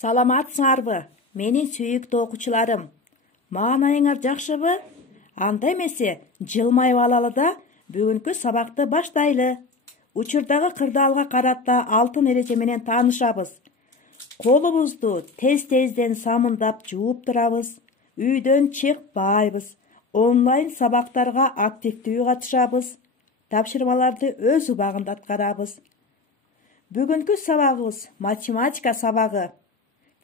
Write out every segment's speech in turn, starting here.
Саламатсыңарбы, менин сүйүктүү окуучуларым? Маанайыңар жакшыбы? Анда эмесе, жылмайып алалы да бүгүнкү сабакты баштайлы. Учурдагы кырдаалга карата алтын эреже менен таанышабыз. Колубузду тез-тезден самындап жууп турабыз. Үйдөн чыкпайбыз. Онлайн сабактарга активдүү катышабыз. Тапшырмаларды өз убагында аткарабыз. Бүгүнкү сабагыбыз математика сабагы.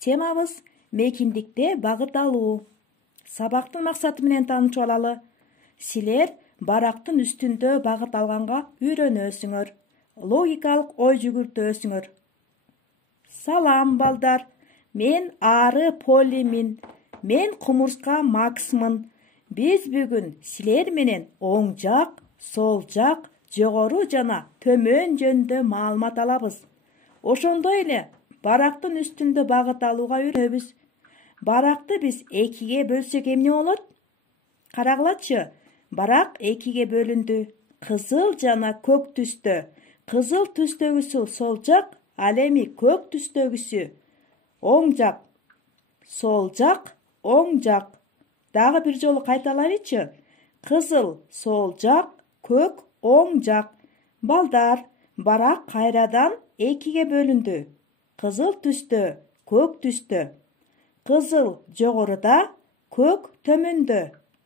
Темабыз мейкиндикте багыт алуу. Сабактын максаты менен таанышып алалы. Силер барактын үстүндө багыт алганга үйрөнөсүңөр. Логикалык ой жүгүртөсүңөр. Салам балдар. Мен Ары Полимин. Мен кумурска Максмын. Биз бүгүн силер менен оң жак, сол жак, жогору жана төмөн жөнүндө маалымат алабыз. Ошондой эле барактын үстүндө багыт алууга үйрөнөбүз. Баракты биз экиге бөлсөк эмне болот? Карагылачы, барак экиге бөлүндү. Кызыл жана көк түстө. Кызыл түстөгүсү сол жак, ал эми көк түстөгүсү оң жак. Сол жак, оң жак. Дагы бир жолу кайталайлычы. Кызыл сол жак, көк оң жак. Балдар, барак кайрадан экиге бөлүндү. Кызыл түстө, көк түстө. Кызыл жогоруда, көк төмөндө.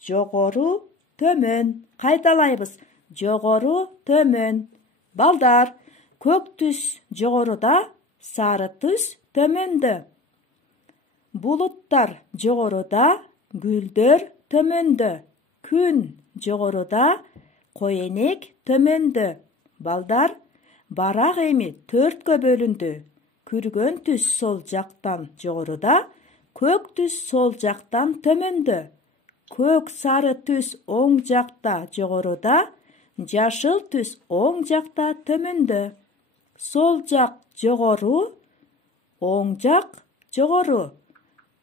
Жогору, төмөн. Кайталайбыз. Жогору, төмөн. Балдар, көк түс жогоруда, сары түс төмөндө. Булуттар жогоруда, гүлдөр төмөндө. Күн жогоруда, коенек төмөндө. Балдар, барак эми 4кө бөлүндү. Күргөн түс сол жактан жогоруда, көк түс сол жактан төмөндө. Көк сары түс оң жакта жогоруда, жашыл түс оң жакта төмөндө. Сол жак жогору, оң жак жогору.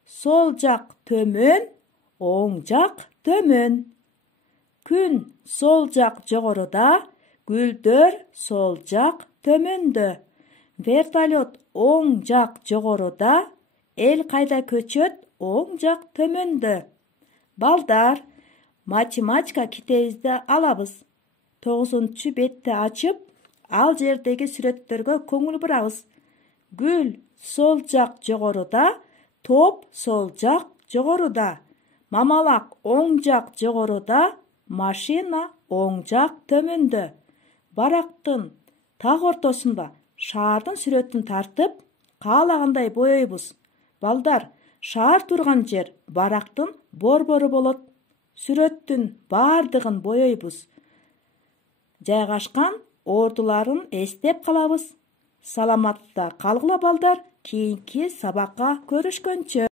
Сол жак төмөн, оң жак төмөн. Күн сол жак жогоруда, гүлдөр сол жак төмөндө. Вертолет оң жак жогоруда, эл кайда көчөт оң жак төмөндө. Балдар, математика китебибизди алабыз. 9-бетти ачып, ал жердеги сүрөттөргө көңүл бурабыз. Гүл сол жак жогоруда, топ сол жак жогоруда. Мамалак оң жак жогоруда, машина оң жак төмөндө. Барактын так ортосунда шаардын сүрөтүн тартып, каалагандай боейбуз. Балдар, шаар турган жер барактын борбору болот. Сүрөттүн баардыгын боейбуз. Жайгашкан ордуларын эстеп калабыз. Саламатта калгыла балдар, кийинки сабакка көрүшкөнчө.